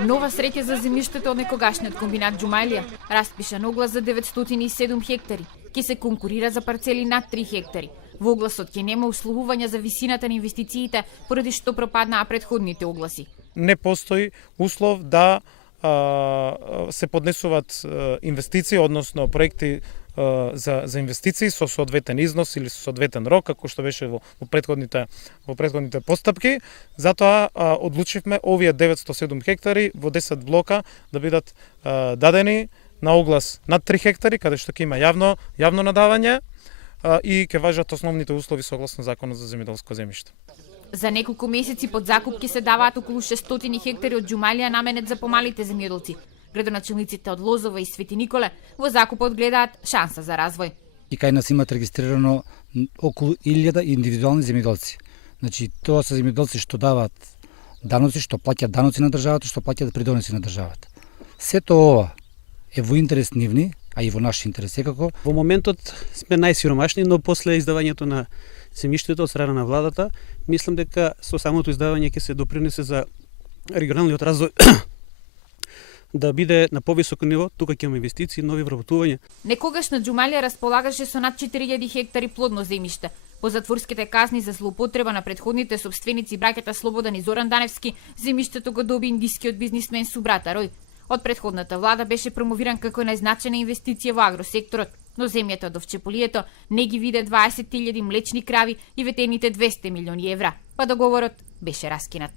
Нова среќа за земјиштето од некогашниот комбинат Џумалија. Распишан оглас за 907 хектари. Ке се конкурира за парцели над 3 хектари. Во огласот ќе нема условувања за висината на инвестициите, поради што пропаднаа претходните огласи. Не постои услов да се поднесуваат инвестиции, односно проекти за инвестиции со соодветен износ или со соодветен рок, како што беше во претходните постапки. Затоа одлучивме овие 907 хектари во 10 блока да бидат дадени на оглас над 3 хектари, каде што ќе има јавно надавање и ќе важат основните услови согласно Законот за земјоделско земјиште. За неколку месеци под закуп ќе се даваат околу 600 хектари од Џумалија наменет за помалите земјоделци. Градоначелниците од Лозова и Свети Николе во закупот гледаат шанса за развој. И кај нас имат регистрирано околу 1000 индивидуални земјоделци. Значи, тоа се земјоделци што даваат даноци, што плаќаат даноци на државата, што плаќаат придоноси на државата. Сето ова е во интерес нивни, а и во наш интерес секако. Во моментот сме најсиромашни, но после издавањето на земјиштето од страна на владата, мислам дека со самото издавање ќе се допринесе за регионалниот развој да биде на повисоко ниво, тука ќе има инвестиции, нови вработувања. Некогаш на Џумалија располагаше со над 4000 хектари плодно земјиште. По затворските казни за злоупотреба на претходните собственици браќата Слободан и Зоран Даневски, земјиштето го доби индискиот бизнисмен Субрата Рој. Од претходната влада беше промовиран како најзначајна инвестиција во агросекторот, но земјата од овчеполието не ги виде 20.000 млечни крави и ветените 200 милиони евра, па договорот беше раскинат.